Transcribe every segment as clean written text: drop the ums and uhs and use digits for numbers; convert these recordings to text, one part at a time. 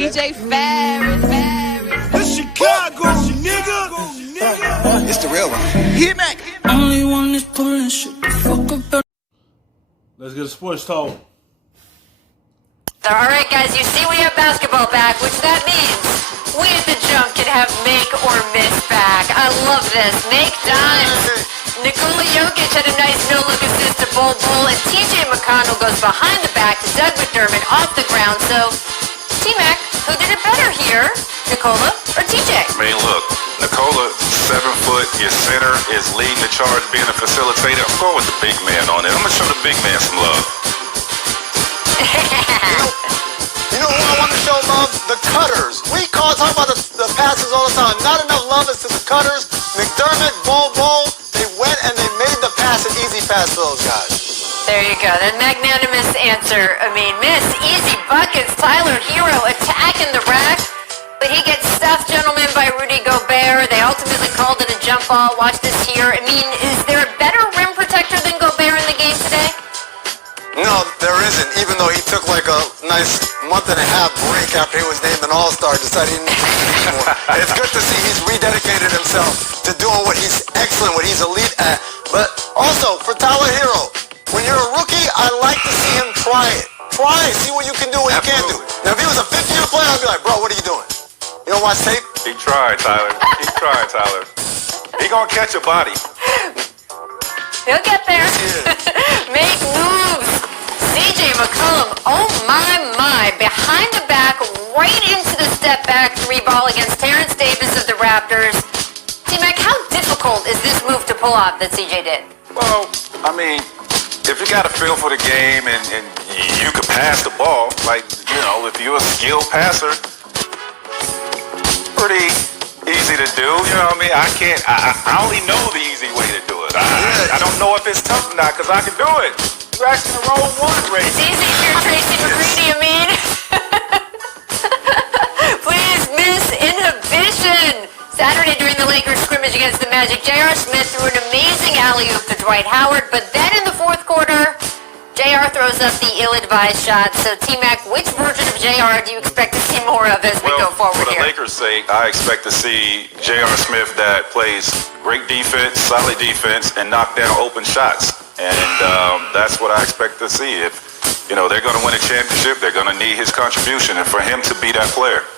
DJ Ferris. It's Chicago, nigga. It's the real one. Hit me. Only one is pulling shit the fuck up. Let's get a sports talk. Alright guys, you see we have basketball back, which that means we at the Jump can have make or miss back. I love this. Make dimes. Nikola Jokic had a nice no-look assist to Bol Bol, and TJ McConnell goes behind the back to Doug McDermott off the ground. So, T-Mac, who did it better here? Nikola or TJ? I mean, look, Nikola, 7 foot, your center, is leading the charge, being a facilitator. I'm going with the big man on it. I'm going to show the big man some love. You know who I want to show love? The cutters. We talk about the passes all the time. Not enough love is to the cutters. McDermott, Bol, they went and they made the pass an easy pass for those guys. There you go. That magnanimous answer. I mean, miss, easy buckets. Tyler Hero attacking the rack, but he gets stuffed, gentlemen, by Rudy Gobert. They ultimately called it a jump ball. Watch this here. I mean, is there a better rim protector than Gobert in the game today? No, there isn't, even though he took like a nice month and a half break after he was named an all-star, decided he didn't need it anymore. It's good to see he's rededicated himself to doing what he's excellent, what he's elite at. But also, for Tyler Hero, when you're a rookie, I like to see him try it. Try it, see what you can do, what you can't do. Now, if he was a fifth-year player, I'd be like, bro, what are you doing? You don't watch tape? He tried, Tyler. He tried, Tyler. He gonna catch a body. He'll get there. Yes, he is. Make moves. CJ McCollum, oh my, behind the back, right into the step back three ball against Terrence Davis of the Raptors. T-Mac, how difficult is this move to pull off that CJ did? Well, I mean, if you got a feel for the game and you could pass the ball, like, you know, if you're a skilled passer, pretty easy to do. You know what I mean? I only know the easy way to do it. I don't know if it's tough or not, because I can do it. You're actually the wrong one, Ray. It's easy if you're Tracy McGrady, I mean. Please miss inhibition. Saturday during the Lakers scrimmage against the Magic, J.R. Smith threw an amazing alley-oop to Dwight Howard, but then in the fourth quarter, J.R. throws up the ill-advised shot. So, T-Mac, which version of J.R. do you expect to see more of as we go forward here? For the here? Lakers' sake, I expect to see J.R. Smith that plays great defense, solid defense, and knock down open shots. And that's what I expect to see. If, you know, they're going to win a championship, they're going to need his contribution, and for him to be that player.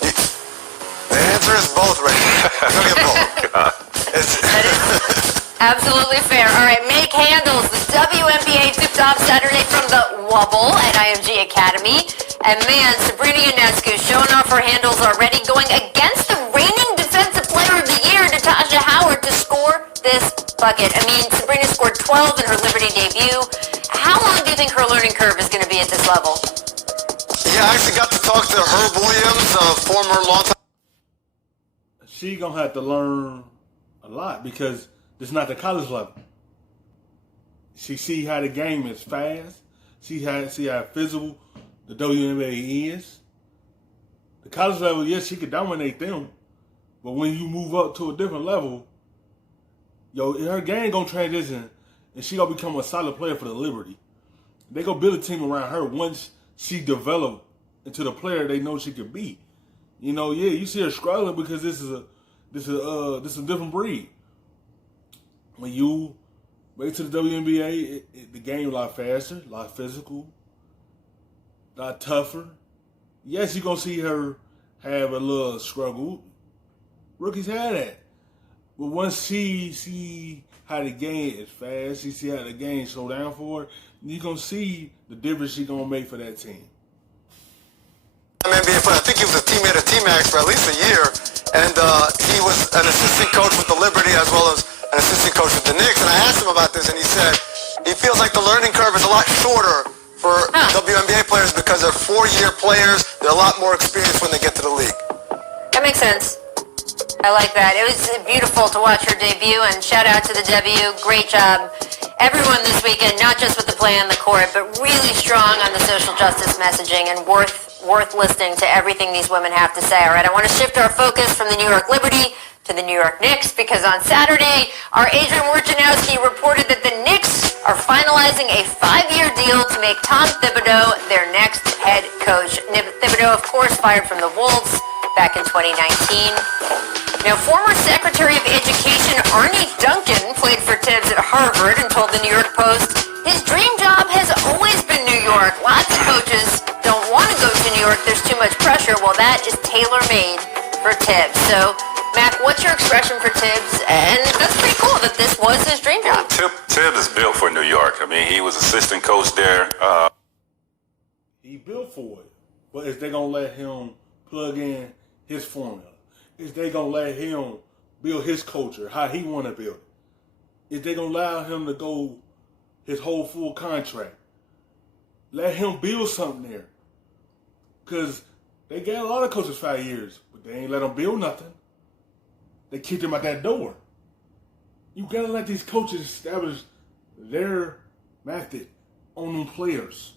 The answer is both, Ray. It's going to get both. That is absolutely fair. All right, make handles. The WNBA tipped off Saturday from the Wubble at IMG Academy. And man, Sabrina Ionescu showing off her handles already, going against the reigning Defensive Player of the Year, Natasha Howard, to score this bucket. I mean, Sabrina scored 12 in her Liberty debut. How long do you think her learning curve is going to be at this level? Yeah, I actually got to talk to Herb Williams, a former longtime. She gonna have to learn a lot because it's not the college level. She see how the game is fast. See how physical the WNBA is. The college level, yes, she could dominate them, but when you move up to a different level, her game gonna transition, and she gonna become a solid player for the Liberty. They gonna build a team around her once she develop into the player they know she could be. You know, yeah, you see her struggling because this is a different breed. When you wait to the WNBA, the game a lot faster, a lot physical, a lot tougher. Yes, you're gonna see her have a little struggle. Rookies have that. But once she see how the game is fast, she see how the game slow down for her, you're gonna see the difference she's gonna make for that team. NBA player. I think he was a teammate of T-Max for at least a year, and he was an assistant coach with the Liberty as well as an assistant coach with the Knicks. And I asked him about this, and he said he feels like the learning curve is a lot shorter for WNBA players because they're 4-year players. They're a lot more experienced when they get to the league. That makes sense. I like that. It was beautiful to watch her debut, and shout out to the W. Great job. Everyone this weekend, not just with the play on the court, but really strong on the social justice messaging, and worth listening to everything these women have to say. All right, I want to shift our focus from the New York Liberty to the New York Knicks, because on Saturday, our Adrian Wojnarowski reported that the Knicks are finalizing a 5-year deal to make Tom Thibodeau their next head coach. Thibodeau, of course, fired from the Wolves back in 2019. Now, former Secretary of Education Arnie Duncan played for Tibbs at Harvard and told the New York Post his dream job has always been New York. Lots of coaches don't want to go to New York. There's too much pressure. Well, that is tailor-made for Tibbs. So, Mac, what's your expression for Tibbs? And that's pretty cool that this was his dream job. Tibbs is built for New York. I mean, he was assistant coach there. He built for it. But is they going to let him plug in his formula? Is they going to let him build his culture, how he want to build it? Is they going to allow him to go his whole full contract? Let him build something there. Because they got a lot of coaches 5 years, but they ain't let him build nothing. They kicked him out that door. You got to let these coaches establish their method on them players.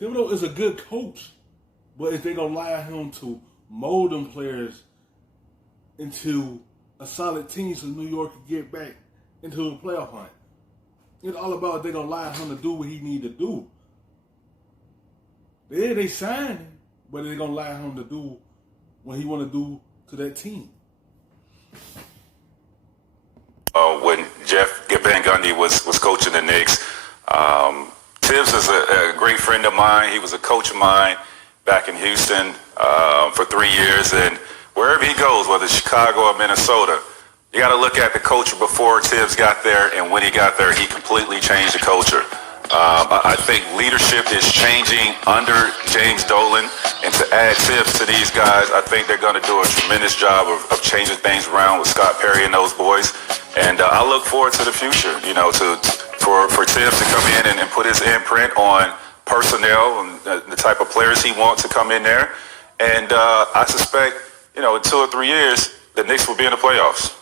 Thibodeau is a good coach, but if they going to allow him to mold them players into a solid team so New York can get back into the playoff hunt. It's all about if they're going to allow him to do what he need to do. Yeah, they signed him, but they're going to allow him to do what he want to do to that team. When Jeff Van Gundy was coaching the Knicks, Tibbs is a great friend of mine. He was a coach of mine back in Houston for 3 years. And wherever he goes, whether it's Chicago or Minnesota, you got to look at the culture before Tibbs got there, and when he got there, he completely changed the culture. I think leadership is changing under James Dolan, and to add Tibbs to these guys, I think they're going to do a tremendous job of changing things around with Scott Perry and those boys. And I look forward to the future, you know, for Tibbs to come in and put his imprint on personnel and the type of players he wants to come in there. And I suspect, you know, in 2 or 3 years, the Knicks will be in the playoffs.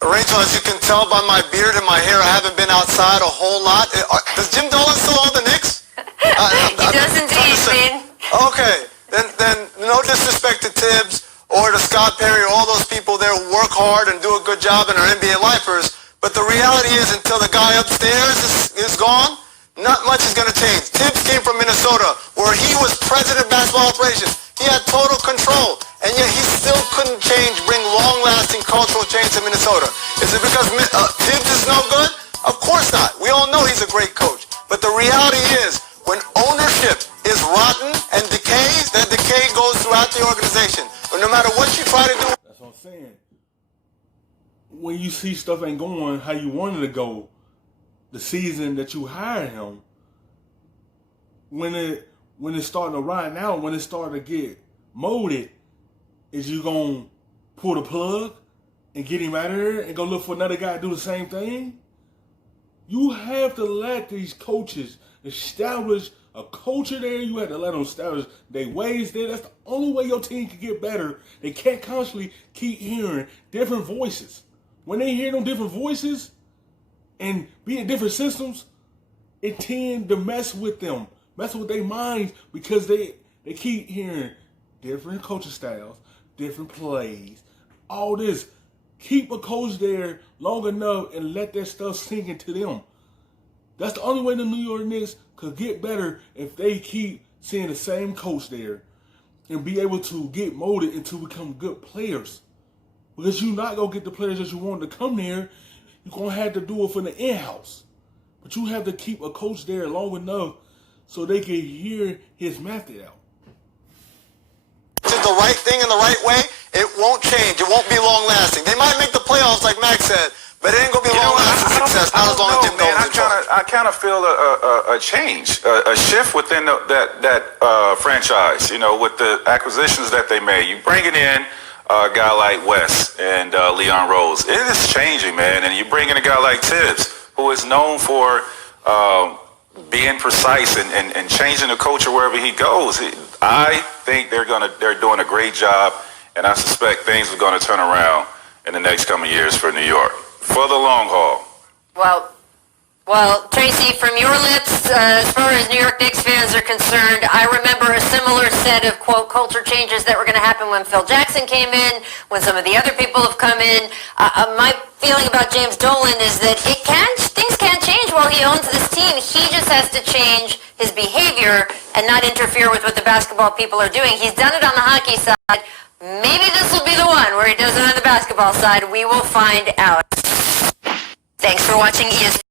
Rachel, as you can tell by my beard and my hair, I haven't been outside a whole lot. Does Jim Dolan still own the Knicks? He does indeed, man. Okay, then no disrespect to Tibbs or to Scott Perry or all those people there who work hard and do a good job and are NBA lifers. But the reality is, until the guy upstairs is gone, not much is going to change. Tibbs came from Minnesota, where he was president of basketball operations. He had total control, and yet he still couldn't bring long-lasting cultural change to Minnesota. Is it because Tibbs is no good? Of course not. We all know he's a great coach. But the reality is, when ownership is rotten and decays, that decay goes throughout the organization. But no matter what you try to do... That's what I'm saying. When you see stuff ain't going how you wanted to go, the season that you hired him, when it's starting to ride out, when it's starting to get molded, is you gonna pull the plug and get him out of there and go look for another guy to do the same thing? You have to let these coaches establish a culture there. You have to let them establish their ways there. That's the only way your team can get better. They can't constantly keep hearing different voices. When they hear them different voices and be in different systems, it tend to mess with them, mess with their minds, because they keep hearing different coaching styles, different plays, all this. Keep a coach there long enough and let that stuff sink into them. That's the only way the New York Knicks could get better, if they keep seeing the same coach there and be able to get molded into become good players. Because you're not going to get the players that you want to come there. You're going to have to do it from the in-house. But you have to keep a coach there long enough so they can hear his method out. Did the right thing in the right way, it won't change. It won't be long-lasting. They might make the playoffs, like Max said, but it ain't going to be long-lasting success, not as long as Jim Dolan's in charge. I kind of feel a change, a shift within that franchise, you know, with the acquisitions that they made. You bringing in a guy like Wes and Leon Rose. It is changing, man. And you bring in a guy like Tibbs, who is known for being precise and changing the culture wherever he goes. I think they're doing a great job, and I suspect things are going to turn around in the next coming years for New York, for the long haul. Well, Well, Tracy, from your lips, as far as New York Knicks fans are concerned, I remember a similar set of, quote, culture changes that were going to happen when Phil Jackson came in, when some of the other people have come in. My feeling about James Dolan is that things can change while he owns this team. He just has to change his behavior and not interfere with what the basketball people are doing. He's done it on the hockey side. Maybe this will be the one where he does it on the basketball side. We will find out. Thanks for watching ESPN.